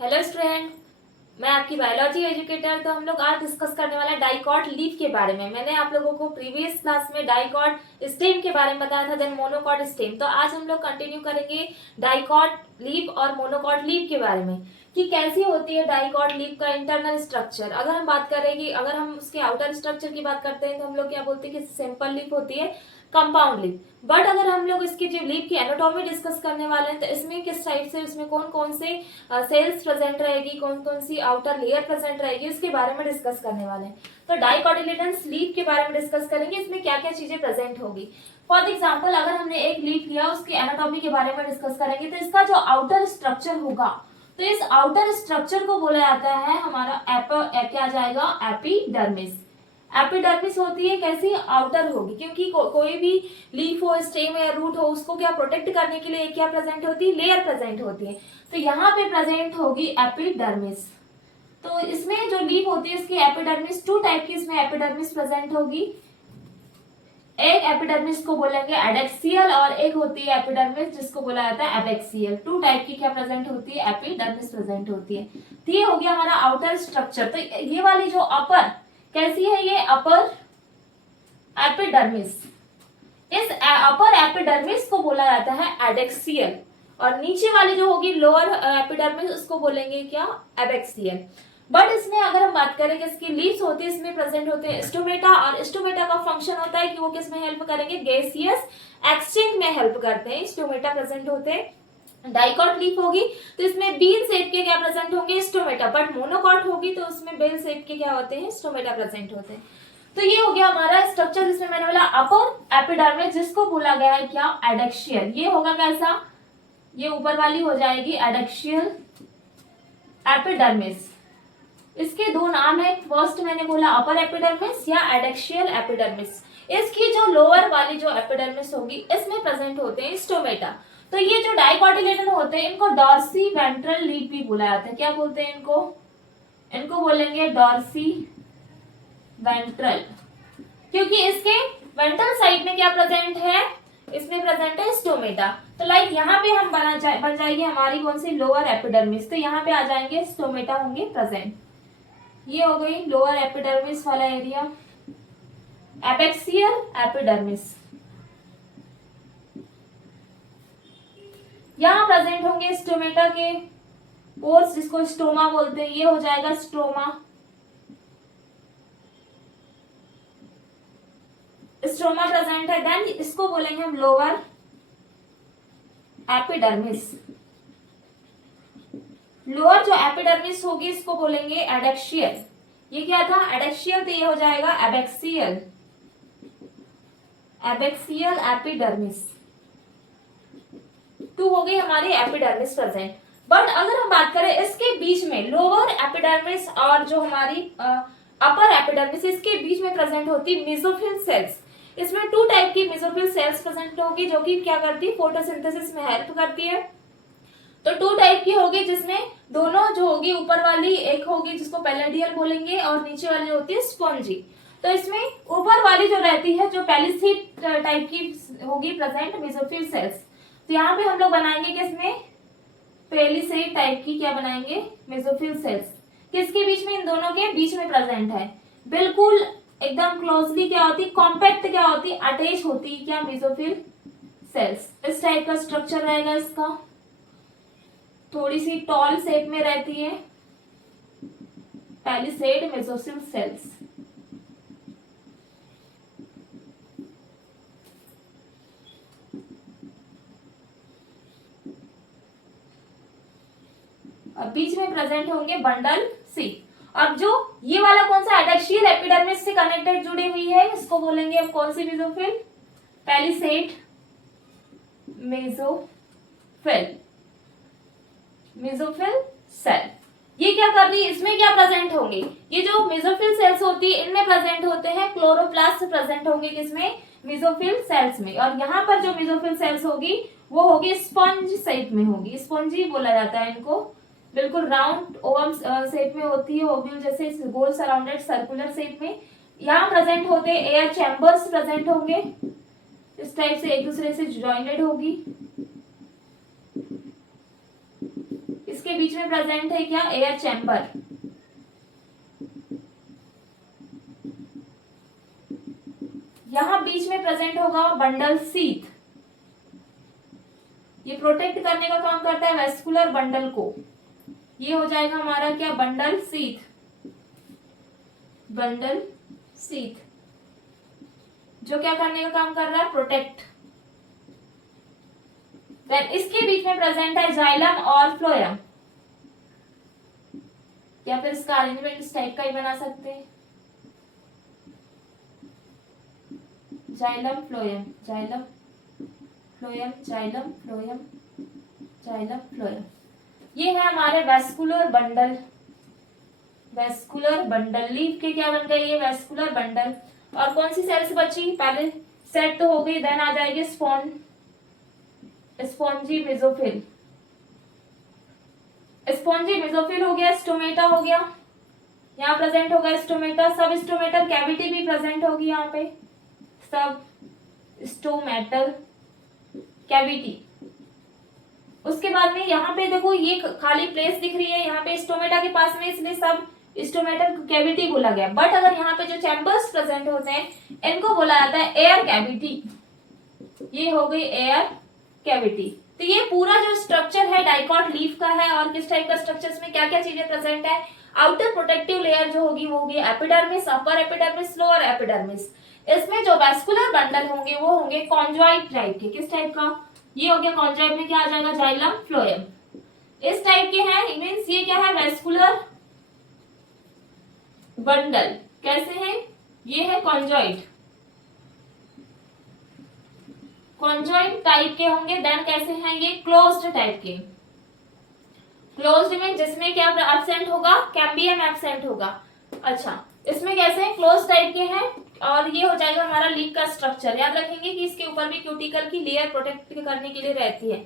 Hello student, मैं आपकी biology educator. तो हम लोग आज डिस्कस करने वाला डाइकॉट लीफ के बारे में। मैंने आप लोगों को प्रीवियस क्लास में डाइकॉट स्टेम के बारे में बताया था, देन मोनोकॉट स्टेम। तो आज हम लोग कंटिन्यू करेंगे डाइकॉट लीफ और मोनोकॉट लीफ के बारे में कि कैसी होती है डाइकॉट लीफ का इंटरनल स्ट्रक्चर। अगर हम बात करेंगे, अगर हम उसके आउटर स्ट्रक्चर की बात करते हैं तो हम लोग क्या बोलते हैं कि सिंपल लीफ होती है, कंपाउंड लीफ। बट अगर हम लोग इसकी जो लीफ की एनाटॉमी डिस्कस करने वाले हैं तो इसमें किस टाइप से, इसमें कौन कौन से सेल्स प्रेजेंट रहेगी, कौन कौन सी आउटर लेयर प्रेजेंट रहेगी, उसके बारे में डिस्कस करने वाले हैं। तो डाइकोटिलेडन्स लीफ के बारे में डिस्कस करेंगे, इसमें क्या क्या चीजें प्रेजेंट होगी। फॉर एग्जाम्पल, अगर हमने एक लीफ लिया, उसकी एनाटॉमी के बारे में डिस्कस करेंगे तो इसका जो आउटर स्ट्रक्चर होगा, तो इस आउटर स्ट्रक्चर को बोला जाता है हमारा क्या जाएगा, एपिडर्मिस। एपिडर्मिस होती है कैसी, आउटर होगी, क्योंकि कोई भी लीफ हो, स्टेम या रूट हो, उसको क्या प्रोटेक्ट करने के लिए क्या प्रेजेंट होती है, लेयर प्रेजेंट होती है। तो यहाँ पे प्रेजेंट होगी एपिडर्मिस। तो इसमें जो लीफ होती है इसकी एपिडर्मिस, टू टाइप की इसमें एपिडर्मिस प्रेजेंट होगी। एक एपिडर्मिस को बोलेंगे एडेक्सियल और एक होती है एपिडर्मिस जिसको बोला जाता है एबेक्सियल। टू टाइप की क्या प्रेजेंट होती है, एपिडर्मिस प्रेजेंट होती है। तो ये हो गया हमारा आउटर स्ट्रक्चर। तो ये वाली जो अपर कैसी है, ये अपर एपिडर्मिस। इस अपर एपिडर्मिस को बोला जाता है एडेक्सियल, और नीचे वाली जो होगी लोअर एपिडर्मिस उसको बोलेंगे क्या, एबेक्सियल। बट इसमें अगर हम बात करें कि इसकी लीव्स होती है, इसमें प्रेजेंट होते हैं स्टोमेटा, और स्टोमेटा का फंक्शन होता है कि वो किस में हेल्प करेंगे, गैसियस एक्सचेंज में हेल्प करते हैं। स्टोमेटा प्रेजेंट होते हैं। डाइकॉट लीफ होगी तो इसमें बीन शेप के क्या प्रेजेंट होंगे, स्टोमेटा। बट मोनोकॉट होगी तो उसमें बेल शेप के क्या होते हैं, स्टोमेटा प्रेजेंट होते हैं। तो ये हो गया हमारा स्ट्रक्चर, जिसमें मैंने बोला अपर एपिडर्मिस, जिसको बोला गया है क्या, एडेक्सियल। ये होगा कैसा, ये ऊपर वाली हो जाएगी एडेक्सियल एपिडर्मिस। इसके दो नाम है, फर्स्ट मैंने बोला अपर एपिडर्मिस या एडेक्सियल एपिडर्मिस। इसकी जो लोअर वाली जो एपिडर्मिस होगी इसमें प्रेजेंट होते हैं स्टोमेटा। तो ये जो डाइकोटिलेडन होते हैं इनको डॉर्सी वेंट्रल लीफ भी बोला जाता है। क्या बोलते हैं इनको, इनको बोलेंगे डॉर्सी वेंट्रल, क्योंकि इसके वेंट्रल साइड में क्या प्रेजेंट है, इसमें प्रेजेंट है स्टोमेटा। तो लाइक यहाँ पे हम बन जाएगी हमारी कौन सी, लोअर एपिडर्मिस। तो यहाँ पे आ जाएंगे स्टोमेटा होंगे प्रेजेंट। ये हो गई लोअर एपिडर्मिस वाला एरिया, एपेक्सियल एपिडर्मिस। यहाँ प्रेजेंट होंगे स्टोमेटा के पोर्स, जिसको स्टोमा बोलते हैं। ये हो जाएगा स्ट्रोमा, स्ट्रोमा प्रेजेंट है। देन इसको बोलेंगे हम लोअर एपिडर्मिस। लोअर जो एपिडर्मिस होगी इसको बोलेंगे एडेक्सियल। ये क्या था, एडेक्सियल, तो ये हो जाएगा एबेक्सियल, एबेक्सियल एपिडर्मिस। टू हो गई हमारी एपिडर्मिस प्रेजेंट। बट अगर हम बात करें इसके बीच में लोअर एपिडर्मिस और जो हमारी अपर एपिडर्मिस, इसके बीच में प्रेजेंट होती मेसोफिल सेल्स। इसमें टू टाइप की मेसोफिल सेल्स प्रेजेंट होगी जो कि क्या करती है, फोटोसिंथेसिस में हेल्प करती है। तो टू टाइप की होगी, जिसमें दोनों जो होगी ऊपर वाली एक होगी जिसको पैलेडियल बोलेंगे और नीचे वाली होती है स्पॉन्जी। तो इसमें ऊपर वाली जो रहती है जो पैलिसीड टाइप की होगी प्रेजेंट मेसोफिल सेल्स। तो यहाँ पे हम लोग बनाएंगे किसमें, पैलिसेड टाइप की क्या बनाएंगे, मेसोफिल सेल्स। किसके बीच में, इन दोनों के बीच में प्रेजेंट है, बिल्कुल एकदम क्लोजली क्या होती, कॉम्पैक्ट क्या होती, अटैच होती क्या, मेसोफिल सेल्स। इस टाइप का स्ट्रक्चर रहेगा इसका, थोड़ी सी टॉल शेप में रहती है, पैलिसेड मेसोफिल सेल्स। अब बीच में प्रेजेंट होंगे बंडल सी। अब जो ये वाला कौन सा, एडेक्सियल एपिडर्मिस से कनेक्टेड जुड़ी हुई है, इसको बोलेंगे अब कौन सी mesophyll, palisade mesophyll, mesophyll cell. ये क्या कर रही है, इसमें क्या प्रेजेंट होंगे, ये जो मेसोफिल सेल्स होती है इनमें प्रेजेंट होते हैं क्लोरोप्लास्ट प्रेजेंट होंगे, किसमें, मेसोफिल सेल्स में। और यहाँ पर जो मेसोफिल सेल्स होगी वो होगी स्पंज शेप में होगी, स्पंजी बोला जाता है इनको। बिल्कुल राउंड ओवल शेप में होती है, ओवल जैसे गोल सराउंडेड सर्कुलर शेप में। यहाँ प्रेजेंट होते हैं एयर चैम्बर्स प्रेजेंट होंगे, इस टाइप से एक दूसरे से ज्वाइंटेड होगी। इसके बीच में प्रेजेंट है क्या, एयर चैम्बर। यहां बीच में प्रेजेंट होगा बंडल सीथ, ये प्रोटेक्ट करने का काम करता है वेस्कुलर बंडल को। ये हो जाएगा हमारा क्या, बंडल सीथ, बंडल सीथ, जो क्या करने का काम कर रहा है, प्रोटेक्ट। देन इसके बीच में प्रेजेंट है जाइलम और फ्लोएम, या फिर इसका अरेंजमेंट इस टाइप का ही बना सकते हैं, xylem phloem, xylem phloem, xylem phloem, xylem phloem. ये है हमारे vascular bundle, vascular bundle. Leaf के क्या बन गए, ये वेस्कुलर बंडल। और कौन सी सेल्स बची, पहले सेट तो हो गई, देन आ जाएगी स्पॉन्जी मेसोफिल, स्पॉन्जी मेसोफिल हो गया, स्टोमेटा हो गया, यहाँ प्रेजेंट होगा स्टोमेटा, सब स्टोमेटल कैविटी भी प्रेजेंट होगी यहाँ पे, सब स्टोमेटल कैविटी। उसके बाद में यहाँ पे देखो ये खाली प्लेस दिख रही है यहाँ पे स्टोमेटा के पास में, इसलिए सब स्टोमेटल कैविटी बोला गया। बट अगर यहाँ पे जो चैम्बर्स प्रेजेंट होते हैं इनको बोला जाता है एयर कैविटी। ये हो गई एयर कैविटी। तो ये पूरा जो स्ट्रक्चर है डाइकॉट लीफ का है। और किस टाइप का स्ट्रक्चर, इसमें क्या क्या चीजें प्रेजेंट है, आउटर प्रोटेक्टिव लेयर जो होगी वो होगी epidermis, upper epidermis, lower epidermis. इसमें जो वैस्कुलर बंडल होंगे वो होंगे कॉन्जॉइट टाइप के। किस टाइप का, ये हो गया कॉन्जॉइट में क्या आ जाएगा, जाइलम फ्लोएम, इस टाइप के हैं। मींस ये क्या है, वेस्कुलर बंडल कैसे है, ये है कॉन्जॉइट, कॉन्जॉइंट टाइप के होंगे। देन कैसे हैं ये, क्लोज्ड टाइप के। क्लोज्ड में जिसमें क्या एब्सेंट होगा, कैम्बियम एब्सेंट होगा। अच्छा, इसमें कैसे हैं, क्लोज टाइप के हैं। और ये हो जाएगा हमारा लीफ का स्ट्रक्चर। याद रखेंगे कि इसके ऊपर भी क्यूटिकल की लेयर प्रोटेक्ट करने के लिए रहती है।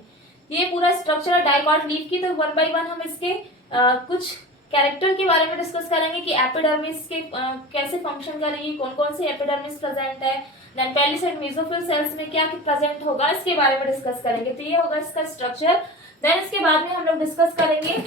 ये पूरा स्ट्रक्चर डाइकॉट लीफ की। तो वन बाय वन हम इसके कुछ कैरेक्टर के बारे में डिस्कस करेंगे कि एपिडर्मिस के कैसे फंक्शन करेगी, कौन कौन सी एपिडर्मिस प्रेजेंट है, देन पेलिसेड मेसोफिल सेल्स में क्या प्रेजेंट होगा, इसके बारे में डिस्कस करेंगे। तो ये होगा इसका स्ट्रक्चर। देन इसके बाद में हम लोग डिस्कस करेंगे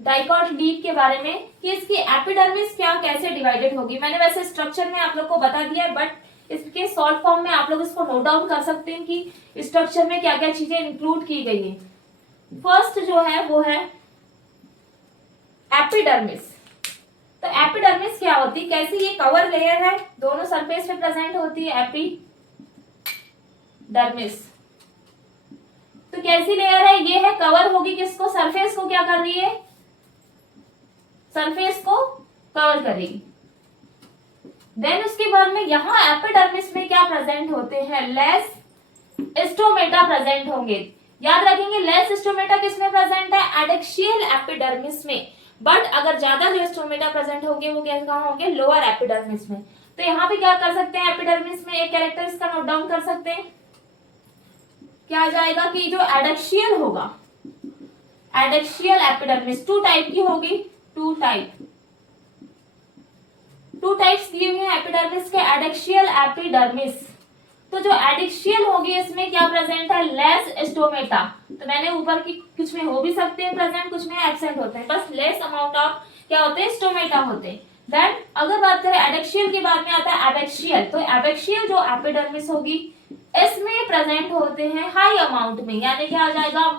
डाइकॉट लीफ के बारे में कि इसकी एपिडर्मिस क्या कैसे डिवाइडेड होगी। मैंने वैसे स्ट्रक्चर में आप लोग को बता दिया है, बट इसके शॉर्ट फॉर्म में आप लोग इसको नोट डाउन कर सकते हैं कि स्ट्रक्चर में क्या क्या चीजें इंक्लूड की गई है। फर्स्ट जो है वो है एपिडर्मिस। तो एपिडर्मिस क्या होती है, कैसी, ये कवर लेयर है, दोनों सरफेस पे प्रेजेंट होती है एपिडर्मिस। तो कैसी लेयर है, ये है कवर होगी किसको, सरफेस को क्या कर रही है, सरफेस को कवर करेगी। देन उसके बाद में यहाँ एपिडर्मिस में क्या प्रेजेंट होते हैं, लेस स्टोमेटा प्रेजेंट होंगे। याद रखेंगे लेस स्टोमेटा किसमें प्रेजेंट है, एडेक्सियल एपिडर्मिस में। बट अगर ज्यादा जो स्टोमेटा प्रेजेंट होंगे वो क्या कहाँ होंगे, लोअर एपिडर्मिस में। तो यहाँ पे क्या कर सकते हैं, एपिडर्मिस में एक कैरेक्टर इसका नोट डाउन कर सकते हैं, क्या आ जाएगा कि जो एडेक्सियल होगा, एडेक्सियल एपिडर्मिस 2 टाइप की होगी, 2 टाइप्स दिए हुए हैं एपिडर्मिस के, एडेक्सियल एपिडर्मिस। तो जो एडेक्सियल होगी इसमें क्या प्रेजेंट है, लेस स्टोमेटा। तो मैंने ऊपर की कुछ में हो भी सकते हैं प्रेजेंट, कुछ में एब्सेंट होते हैं, बस लेस अमाउंट ऑफ क्या होते हैं, स्टोमेटा होते हैं। देन अगर बात करें एडेक्सियल के बाद में आता है एबेक्सियल। तो एबेक्सियल जो एपिडर्मिस होगी इसमें प्रेजेंट होते हैं हाई अमाउंट में, यानी क्या आ जाएगा,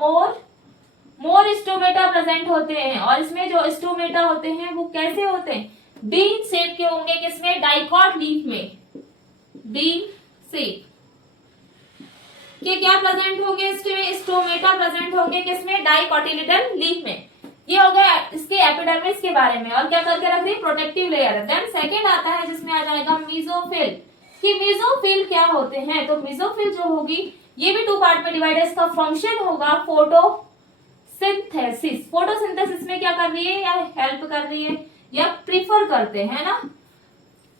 मोर स्टोमेटा प्रेजेंट होते हैं। और इसमें जो स्टोमेटा होते हैं वो कैसे होते हैं, बीन शेप के होंगे, किसमें, डाइकॉट लीफ में, बीन शेप के क्या प्रेजेंट होंगे, इसमें स्टोमेटा प्रेजेंट होंगे, किसमें, डाइकोटिलिडन लीफ में। ये हो गया इसके एपिडर्मिस के बारे में। और क्या करके रख रही है, प्रोटेक्टिव लेयर। देन सेकंड आता है जिसमें आ जाएगा मेसोफिल, कि मेसोफिल क्या होते हैं। तो मेसोफिल जो होगी ये भी 2 पार्ट में डिवाइड है। इसका फंक्शन होगा फोटोसिंथेसिस। फोटोसिंथेसिस में क्या कर रही है, या हेल्प कर रही है या प्रीफर करते हैं ना,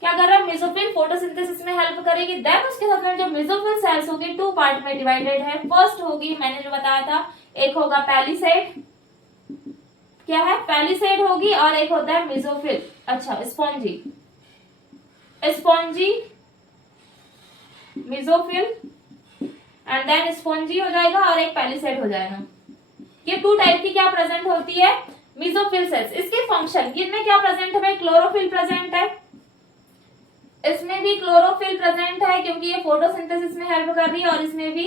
क्या कर रहा है, मेसोफिल फोटोसिंथेसिस में हेल्प करेगी। देन उसके साथ में जो मेसोफिल सेल्स होगी 2 पार्ट में डिवाइडेड है। फर्स्ट होगी, मैंने जो बताया था, एक होगा पैलिसेड, क्या है, पैलिसेड होगी, और एक होता है मेसोफिल, अच्छा spongy mesophyll, and then spongy हो जाएगा और एक पैलिसेड हो जाएगा। ये 2 टाइप की क्या प्रेजेंट होती है, मेसोफिल सेल्स। इसके फंक्शन, इनमें क्या प्रेजेंट है, क्लोरोफिल प्रेजेंट है, इसमें भी क्लोरोफिल प्रेजेंट है क्योंकि ये फोटोसिंथेसिस में हेल्प कर रही है, और इसमें भी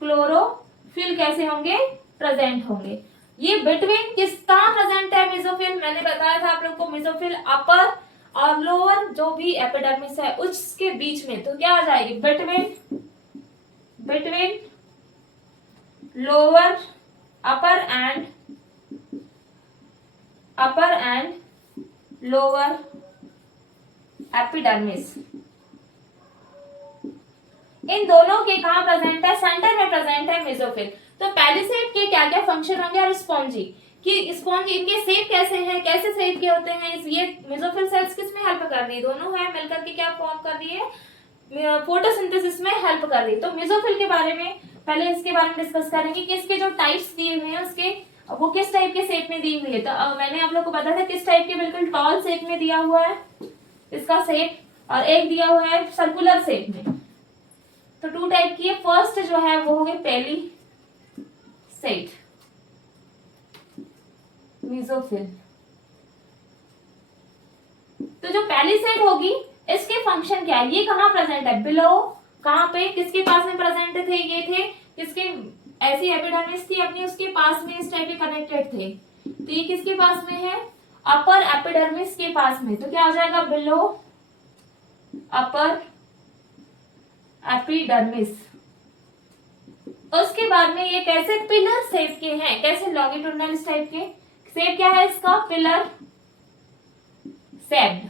क्लोरोफिल कैसे होंगे, प्रेजेंट होंगे। ये बिटवीन किसका प्रेजेंट है मेसोफिल, मैंने बताया था आप लोग को मेसोफिल अपर और लोअर जो भी एपिडर्मिस है उसके बीच में, तो क्या आ जाएगी, between lower upper and lower epidermis, इन दोनों के कहां प्रेजेंट है, सेंटर में प्रेजेंट है मेसोफिल। तो पैलिसेड के क्या क्या फंक्शन होंगे, और स्पॉन्जी कि स्पॉन्जी इनके शेप कैसे हैं, कैसे शेप के होते हैं, ये मेसोफिल सेल्स किस में हेल्प कर रही है, दोनों है मिलकर के क्या फॉर्म कर रही है, फोटोसिंथेसिस में हेल्प कर रही है। तो मेसोफिल के बारे में पहले इसके बारे में डिस्कस करेंगे कि इसके जो टाइप्स दिए हुए हैं उसके वो किस टाइप के शेप में दी हुई है। तो मैंने आप लोग को बताया था किस टाइप के, बिल्कुल टॉल शेप में दिया हुआ है इसका शेप, और एक दिया हुआ है सर्कुलर शेप में। तो 2 टाइप की है। फर्स्ट जो है वो होगी पैलिसेड मेसोफिल। तो जो पैलिसेड होगी इसके फंक्शन क्या है, ये कहां प्रेजेंट है, बिलो, कहां पे, किसके पास में प्रेजेंट थे, ये थे किसके, ऐसी एपिडर्मिस थी अपनी, उसके पास में इस टाइप के कनेक्टेड थे। तो ये किसके पास में है, अपर एपिडर्मिस के पास में, तो क्या आ जाएगा, बिलो अपर एपिडर्मिस। उसके बाद में ये कैसे पिलर शेप के हैं, कैसे लॉन्गिट्यूडिनल इस टाइप के, शेप क्या है इसका, पिलर शेप्ड,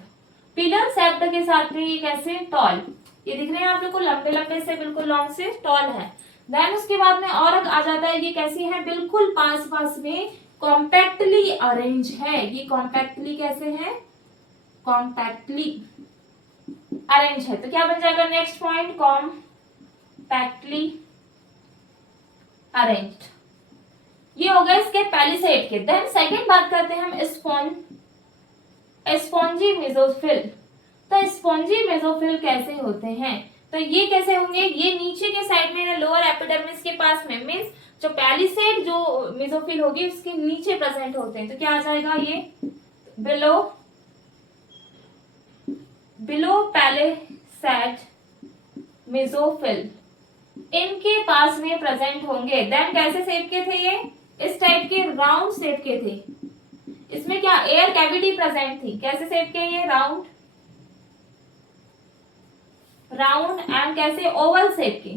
पिलर शेप्ड के साथ में ये कैसे टॉल, ये दिख रहे हैं आप लोग को, लंबे लंबे से बिल्कुल लॉन्ग से टॉल है। देन उसके बाद में और आ जाता है, ये कैसी है, बिल्कुल पास पास में कॉम्पैक्टली अरेंज है, ये कॉम्पैक्टली कैसे है, कॉम्पैक्टली अरेंज है। तो क्या बन जाएगा नेक्स्ट पॉइंट, कॉम्पैक्टली अरेंज्ड। ये हो गए इसके पैलिसेड के। देन सेकंड बात करते हैं हम स्पॉन्जी मेसोफिल। तो स्पॉन्जी मेसोफिल कैसे होते हैं, तो ये कैसे होंगे, ये नीचे के साइड में लोअर एपिडर्मिस के पास में, मींस जो पैलिसेड जो मेसोफिल होगी उसके नीचे प्रेजेंट होते हैं। तो क्या आ जाएगा, ये बिलो पैलिसेड मेसोफिल इनके पास में प्रेजेंट होंगे। देन कैसे शेप के थे ये, इस टाइप के राउंड शेप के थे, इसमें क्या एयर कैविटी प्रेजेंट थी, कैसे शेप के, ये राउंड एंड कैसे ओवल शेप के,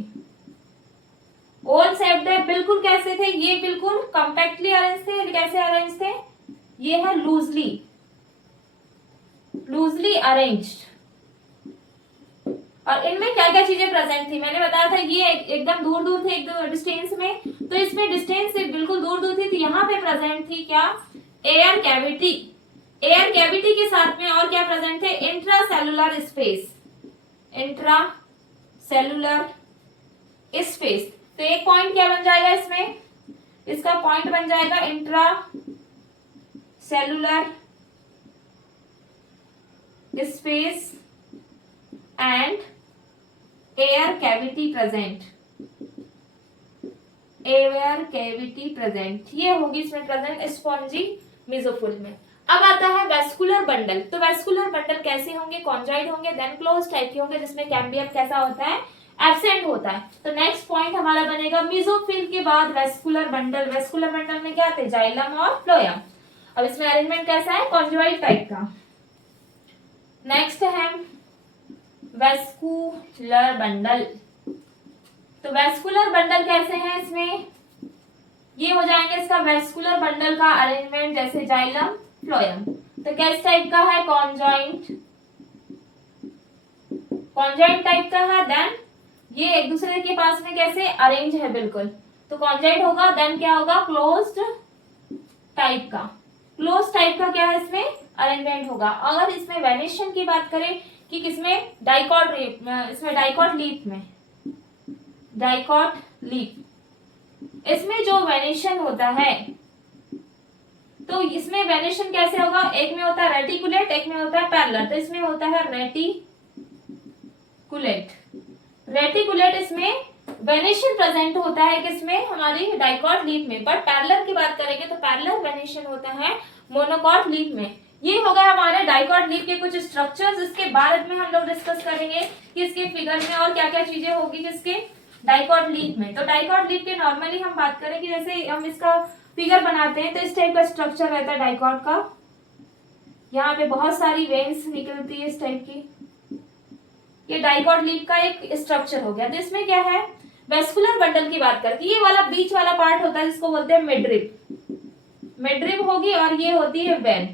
ओवल शेप्ड है, बिल्कुल कैसे थे, ये बिल्कुल कॉम्पैक्टली अरेंज थे, कैसे अरेंज थे, ये है लूजली अरेंज्ड। और इनमें क्या क्या चीजें प्रेजेंट थी, मैंने बताया था ये एकदम दूर दूर थे, एक डिस्टेंस में, तो इसमें डिस्टेंस से बिल्कुल दूर दूर थी, तो यहाँ पे प्रेजेंट थी क्या, एयर कैविटी, एयर कैविटी के साथ में और क्या प्रेजेंट थे, इंट्रासेलुलर स्पेस, इंट्रासेलुलर स्पेस। तो एक पॉइंट क्या बन जाएगा इसमें, इसका पॉइंट बन जाएगा intracellular space and air cavity present, air cavity present, ये होगी इसमें प्रेजेंट स्पॉन्जी मेसोफिल में। अब आता है वेस्कुलर बंडल। तो वेस्कुलर बंडल कैसे होंगे, कॉन्जॉइंट होंगे, देन क्लोज टाइप के होंगे, जिसमें कैम्बियम कैसा होता है, एब्सेंट होता है। तो नेक्स्ट पॉइंट हमारा बनेगा मेसोफिल के बाद वेस्कुलर बंडल। वेस्कुलर बंडल में क्या थे, जाइलम और फ्लोएम। अब इसमें अरेंजमेंट कैसा है, कॉन्जॉइंट टाइप का। नेक्स्ट है वेस्कुलर बंडल। तो वेस्कुलर बंडल कैसे हैं, इसमें ये हो जाएंगे इसका वेस्कुलर बंडल का अरेंजमेंट जैसे जाइलम फ्लोएम। तो किस टाइप का है, कॉन्जॉइंट टाइप का है। देन ये एक दूसरे के पास में कैसे अरेंज है बिल्कुल, तो कॉन्जॉइंट होगा। देन क्या होगा, क्लोज्ड टाइप का। क्लोज टाइप का क्या है, इसमें अरेंजमेंट होगा। अगर इसमें वेनेशन की बात करें कि किसमें, डाइकॉट लीफ, इसमें जो वेनेशन होता है, तो इसमें वेनेशन कैसे होगा, एक में होता है रेटिकुलेट, एक में होता है पैरेलल। तो इसमें होता है रेटिकुलेट इसमें वेनेशियन प्रेजेंट होता है किसमें, हमारी डाइकॉट लीफ में, बट पैरेलल की बात करेंगे तो पैरेलल वेनेशियन होता है मोनोकॉट लीफ में। ये हो गया हमारे डाइकॉट लीफ के कुछ स्ट्रक्चर्स। इसके बाद में हम लोग डिस्कस करेंगे कि इसके फिगर में और क्या क्या चीजें होगी किसके, डाइकॉट लीफ में। तो डाइकॉट लीफ के नॉर्मली हम बात करें कि जैसे हम इसका फिगर बनाते हैं तो इस टाइप का स्ट्रक्चर रहता है डाइकॉट का। यहाँ पे बहुत सारी वेन्स निकलती है इस टाइप की। ये डाइकॉट लीफ का एक स्ट्रक्चर हो गया। तो इसमें क्या है, वेस्कुलर बंडल की बात करते हैं, ये वाला बीच वाला पार्ट होता है जिसको बोलते हैं मिडरिब। मिडरिब होगी और ये होती है वेन।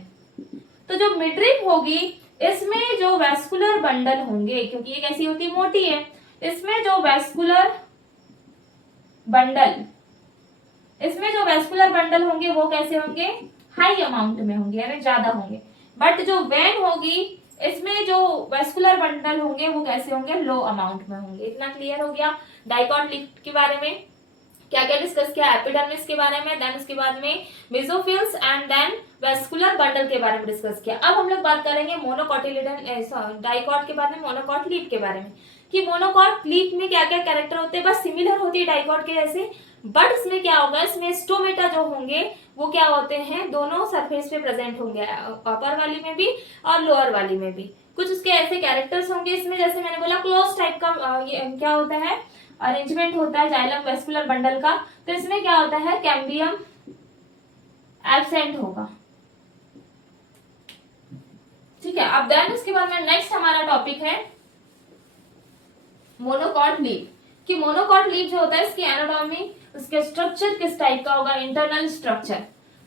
तो जो मिडरिब होगी इसमें जो वेस्कुलर बंडल होंगे, क्योंकि ये कैसी होती है, मोटी है, इसमें जो वेस्कुलर बंडल, इसमें जो वेस्कुलर बंडल होंगे वो कैसे होंगे, हाई अमाउंट में होंगे, यानी ज्यादा होंगे। बट जो वेन होगी इसमें जो वेस्कुलर बंडल होंगे वो कैसे होंगे, लो अमाउंट में होंगे। इतना क्लियर हो गया डाइकॉट लीफ के बारे में। क्या क्या डिस्कस किया, एपिडर्मिस के बारे में, देन उसके बाद में मेसोफिल्स एंड देन वेस्कुलर बंडल के बारे में डिस्कस किया। अब हम लोग बात करेंगे मोनोकॉटिलिडन डाइकॉट के बारे में, मोनोकॉट लीफ के बारे में, कि मोनोकॉट लीफ में क्या क्या कैरेक्टर होते हैं। बस सिमिलर होती है डाइकॉट के जैसे, बट इसमें क्या होगा, इसमें स्टोमेटा जो होंगे वो क्या होते हैं, दोनों सरफेस पे प्रेजेंट होंगे, अपर वाली में भी और लोअर वाली में भी। कुछ उसके ऐसे कैरेक्टर्स होंगे इसमें, जैसे मैंने बोला क्लोज टाइप का ये क्या होता है, अरेंजमेंट होता है जाइलम वेस्कुलर बंडल का। तो इसमें क्या होता है, कैम्बियम एब्सेंट होगा। ठीक है, अब देन उसके बाद में नेक्स्ट हमारा टॉपिक है मोनोकॉट लीफ, कि मोनोकॉट लीफ जो होता है इसकी एनाटॉमी, उसके स्ट्रक्चर किस टाइप का होगा, इंटरनल स्ट्रक्चर।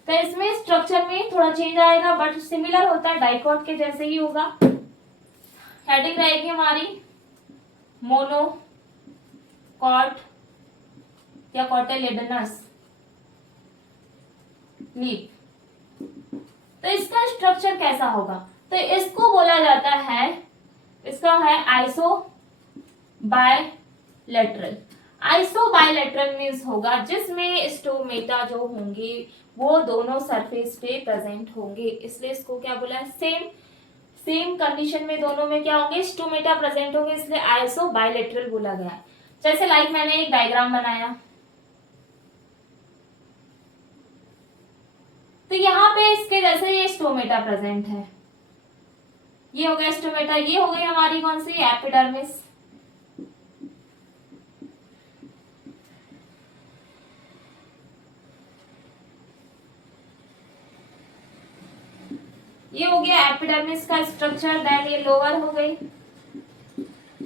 तो इसमें स्ट्रक्चर में थोड़ा चेंज आएगा, बट सिमिलर होता है डाइकॉट के जैसे ही होगा। हेडिंग रहेगी हमारी मोनोकॉट या कॉटिलिडनस लीफ। तो इसका स्ट्रक्चर कैसा होगा, तो इसको बोला जाता है, इसका है iso bilateral. Iso bilateral means होगा जिसमें स्टोमेटा जो होंगे वो दोनों सरफेस पे प्रेजेंट होंगे, इसलिए इसको क्या बोला है, सेम कंडीशन में दोनों में क्या होंगे, स्टोमेटा प्रेजेंट होंगे, इसलिए आइसो बायलैटरल बोला गया है। जैसे लाइक मैंने एक डायग्राम बनाया, तो यहाँ पे इसके जैसे ये स्टोमेटा प्रेजेंट है, ये हो गया स्टोमेटा, ये हो गई हमारी कौन सी, एपिडर्मिस। ये हो गया एपिडर्मिस का स्ट्रक्चर, देन ये लोअर हो गई।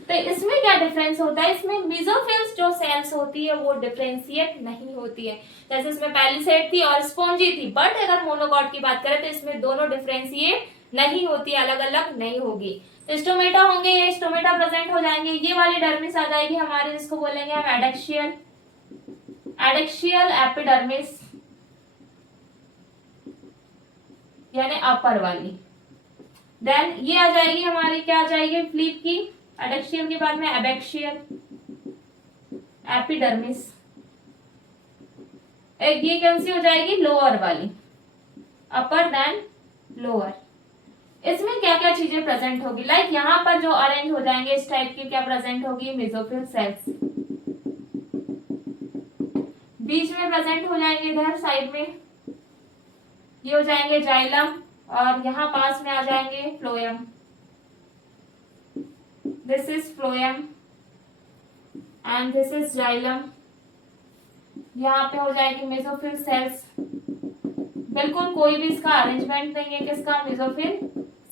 तो इसमें क्या डिफरेंस होता है, इसमें मेसोफिल्स जो सेल्स होती है वो डिफरेंशिएट नहीं होती है, जैसे इसमें पैलिसेड थी और स्पॉन्जी थी। बट अगर मोनोकॉट की बात करें तो इसमें दोनों डिफरेंशिएट नहीं होती, अलग अलग नहीं होगी। तो स्टोमेटा होंगे, ये स्टोमेटा प्रेजेंट हो जाएंगे, ये वाली डर्मिस आ जाएगी हमारे, जिसको बोलेंगे हम एडेक्शियल एपिडर्मिस, यानी अपर वाली। देन ये आ जाएगी हमारी, क्या आ जाएगी, फ्लिप की, एडेक्शियल के बाद में एबेक्शियल एपिडर्मिस। एक ये कौन सी हो जाएगी, लोअर वाली, अपर देन लोअर। इसमें क्या क्या चीजें प्रेजेंट होगी, लाइक यहाँ पर जो अरेंज हो जाएंगे इस टाइप की, क्या प्रेजेंट होगी, मेसोफिल सेल्स बीच में प्रेजेंट हो जाएंगे, इधर साइड में ये हो जाएंगे जाइलम, और यहाँ पास में आ जाएंगे phloem, this is phloem and this is xylem. यहाँ पे हो जाएगी मेसोफिल सेल्स, बिल्कुल कोई भी इसका अरेंजमेंट नहीं है किसका, मेसोफिल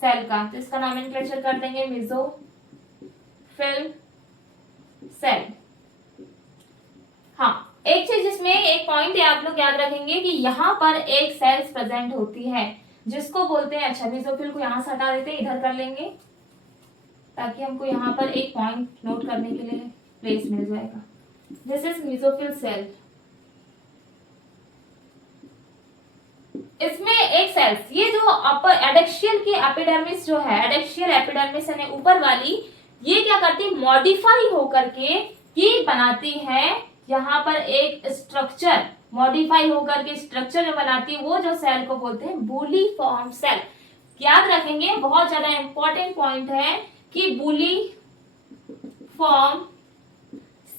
सेल का, तो इसका नॉमेनक्लेचर कर देंगे मेसोफिल सेल। हाँ, एक चीज इसमें एक पॉइंट है, आप लोग याद रखेंगे कि यहाँ पर एक सेल्स प्रेजेंट होती है जिसको बोलते हैं, अच्छा मेसोफिल को यहाँ से हटा देते हैं, इधर कर लेंगे ताकि हमको यहाँ पर एक पॉइंट नोट करने के लिए प्लेस मिल जाएगा। This is mesophyll cell. इसमें एक सेल्स, ये जो अपर एडेक्शियल की एपिडर्मिस जो है, एडेक्शियल एपिडर्मिस यानी ऊपर वाली, ये क्या करती है, मॉडिफाई होकर के ये बनाती है यहाँ पर एक स्ट्रक्चर, मॉडिफाई होकर के स्ट्रक्चर जो बनाती है वो जो सेल को बोलते हैं बुली फॉर्म सेल। याद रखेंगे, बहुत ज्यादा इंपॉर्टेंट पॉइंट है कि बुली फॉर्म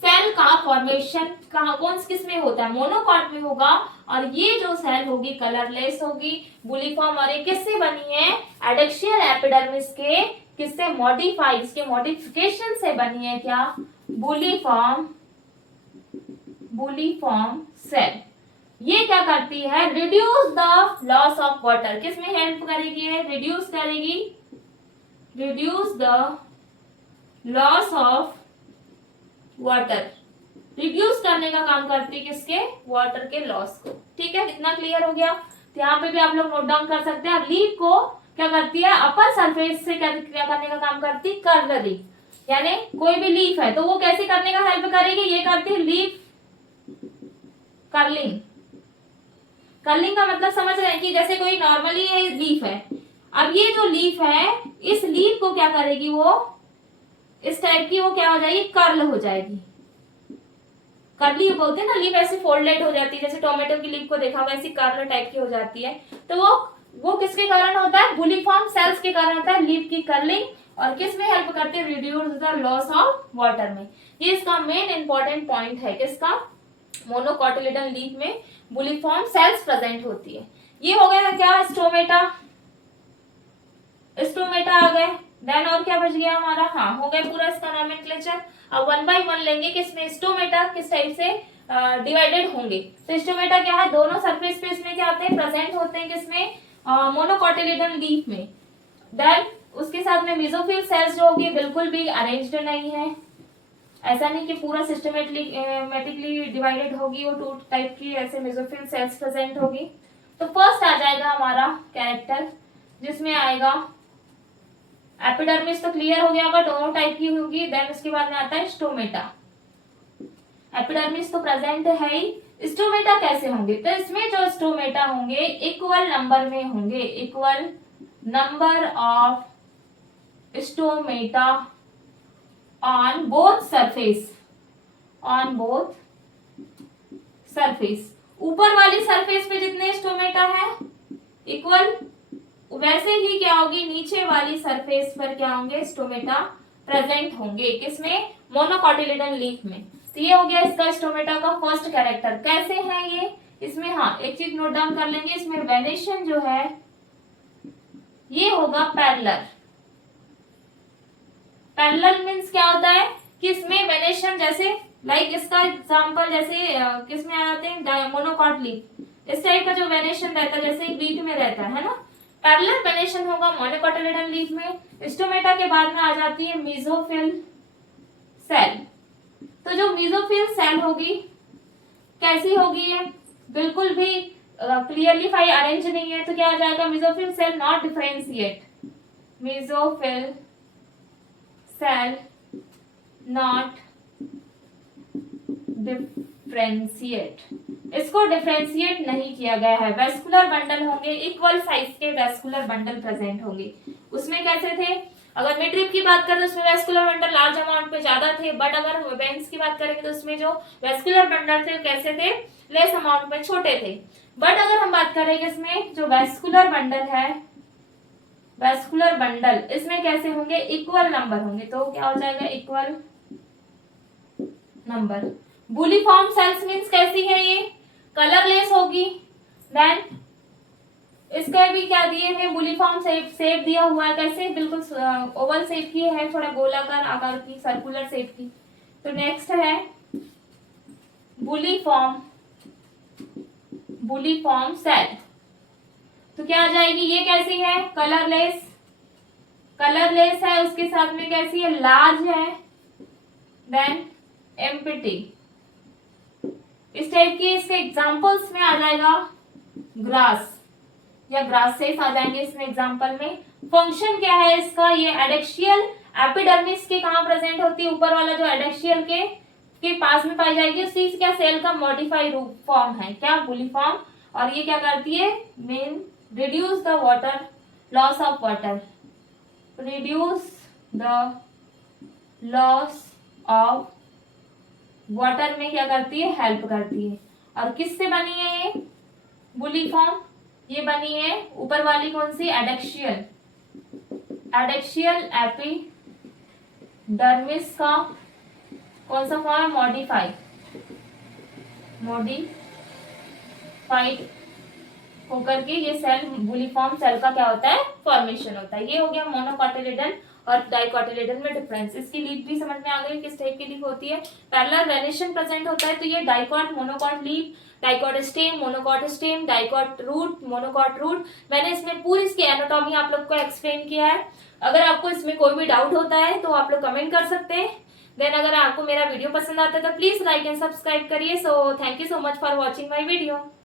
सेल का फॉर्मेशन कहाँ कौन किस में होता है, मोनोकॉट में होगा। और ये जो सेल होगी कलरलेस होगी, बुलीफॉर्म, और ये किससे बनी है, एडेक्सियल एपिडर्मिस के किससे मॉडिफाइड, इसके मॉडिफिकेशन से बनी है क्या, बुलीफॉर्म सेल। ये क्या करती है, reduce the loss of water, किस में हेल्प करेगी है, रिड्यूस करेगी, reduce the loss of water, reduce करने का काम करती है किसके, वाटर के लॉस को। ठीक है, कितना क्लियर हो गया। तो यहाँ पे भी आप लोग नोट डाउन कर सकते हैं। लीफ को क्या करती है, अपर सरफेस से क्या करने का काम करती है, कर्ल लीफ, यानी कोई भी लीफ है तो वो कैसे करने का हेल्प करेगी, ये करती है लीफ कर्लिंग। कर्लिंग का मतलब समझ रहे हैं कि जैसे कोई नॉर्मली ये लीफ है, अब ये जो लीफ है इस लीफ को क्या करेगी, वो इस टाइप की वो क्या हो जाएगी, कर्ल हो जाएगी। कर्ली बोलते हैं ना, लीफ ऐसे फोल्डेड हो जाती है, जैसे टोमेटो की लीफ को देखा होगा ऐसी कर्ल टाइप की हो जाती है। तो वो किसके कारण होता है, बुलीफॉर्म सेल्स के कारण होता है, लीफ की कर्लिंग। और किस में हेल्प करते हैं, reduce the loss of water में। ये इसका मेन इंपॉर्टेंट पॉइंट है, किसका, मोनोकॉटिलिडन लीफ में बुलीफॉर्म सेल्स प्रेजेंट होती है। ये हो गया क्या, स्टोमेटा, स्टोमेटा आ गए। देन और क्या बच गया हमारा, हाँ हो गया पूरा इसका नोमेनक्लेचर। अब वन बाय वन लेंगे किसमें, स्टोमेटा किस टाइप से डिवाइडेड होंगे। तो स्टोमेटा क्या है, दोनों सरफेस पे इसमें क्या आते हैं, प्रेजेंट होते हैं किसमें, मोनोकॉटिलिडन लीफ में। देन उसके साथ में मेसोफिल सेल्स जो होगी बिल्कुल भी अरेंज्ड नहीं है, ऐसा नहीं कि पूरा सिस्टमेटिकली डिवाइडेड होगी, वो टू टाइप की ऐसे मेसोफिल सेल्स प्रेजेंट होगी। तो फर्स्ट आ जाएगा हमारा कैरेक्टर, जिसमें आएगा एपिडर्मिस, तो क्लियर हो गया होगा, दोनों टाइप की होगी। देन उसके बाद में आता है स्टोमेटा। एपिडर्मिस तो प्रेजेंट है ही, स्टोमेटा कैसे होंगे, तो इसमें जो स्टोमेटा होंगे इक्वल नंबर में होंगे, equal number of stomata on both surface, on both surface. ऊपर वाली सरफेस पे जितने स्टोमेटा है इक्वल, वैसे ही क्या होगी, नीचे वाली सरफेस पर क्या होंगे, स्टोमेटा प्रेजेंट होंगे, किसमें, मोनोकॉटिलिडन लीफ में। तो ये हो गया इसका स्टोमेटा का फर्स्ट कैरेक्टर। कैसे है ये, इसमें हाँ एक चीज नोट डाउन कर लेंगे, इसमें वेनेशन जो है ये होगा पैरेलल। पैरेलल मींस क्या होता है कि इसमें वेनेशन जैसे लाइक इसका एग्जांपल जैसे किसमें आ जाते हैं, मोनोकॉट लीफ, इस टाइप का जो वेनेशन रहता है जैसे बीट में रहता है ना, पैरेलल वेनेशन होगा मोनोकॉटिलिडन लीफ में। स्टोमेटा के बाद में आ जाती है मेसोफिल सेल। तो जो मेसोफिल सेल होगी कैसी होगी, ये बिल्कुल भी क्लियरली अरेंज नहीं है, तो क्या आ जाएगा, mesophyll cell not differentiate, mesophyll cell not differentiate, इसको डिफरेंशिएट नहीं किया गया है। वेस्कुलर बंडल होंगे, इक्वल साइज के वेस्कुलर बंडल प्रेजेंट होंगे। उसमें कैसे थे, अगर मिडरिप की बात करें तो उसमें वेस्कुलर बंडल लार्ज अमाउंट पे ज्यादा थे, बट अगर वेन्स की बात करेंगे तो उसमें जो वेस्कुलर बंडल थे कैसे थे, लेस अमाउंट में छोटे थे। बट अगर हम बात करेंगे इसमें जो वेस्कुलर बंडल है, वेस्कुलर बंडल इसमें कैसे होंगे, इक्वल नंबर होंगे। तो क्या हो जाएगा, equal number. Bulliform cells means कैसी है, ये कलरलेस होगी। देन इसका भी क्या दिए हैं, बुलीफॉर्म शेप दिया हुआ है, कैसे, बिल्कुल ओवल शेप की है, थोड़ा गोलाकार आकार की, सर्कुलर शेप की। तो नेक्स्ट है बुलीफॉर्म सेल। तो क्या आ जाएगी, ये कैसी है, कलरलेस, कलरलेस है, उसके साथ में कैसी है, लार्ज है, देन एम्प्टी, इस टाइप की। इसके एग्जांपल्स में आ जाएगा ग्रास या ग्रासेस आ जाएंगे इसमें एग्जांपल में। फंक्शन क्या है इसका, ये एडेक्सियल एपिडर्मिस के कहां प्रेजेंट होती है, ऊपर वाला जो एडेक्सियल के पास में पाई जाएगी, उसी क्या सेल का मॉडिफाइड रूप फॉर्म है क्या, बुलीफॉर्म। और ये क्या करती है, main reduce the water loss of water, reduce the loss of water में क्या करती है, हेल्प करती है। और किससे बनी है ये बुलीफॉर्म, ये बनी है ऊपर वाली कौन सी, एडेक्सियल एपिडर्मिस का कौन सा फॉर्म है, मॉडिफाइड होकर के ये सेल बुलिफॉर्म सेल का क्या होता है, फॉर्मेशन होता है। ये हो गया मोनोकॉटिलिडन और डाइकोटिलिडन में डिफरेंस। इसकी लीफ भी समझ में आ गई किस टाइप की लीफ होती है। पैरेलल वेनेशन प्रेजेंट होता है तो ये dicot, monocot leaf, dicot stem, monocot stem, dicot root, monocot root. मैंने इसमें पूरी इसकी एनाटॉमी आप लोग को एक्सप्लेन किया है। अगर आपको इसमें कोई भी डाउट होता है तो आप लोग कमेंट कर सकते हैं। देन अगर आपको मेरा वीडियो पसंद आता है तो प्लीज लाइक एंड सब्सक्राइब करिए। So thank you so much for watching my video.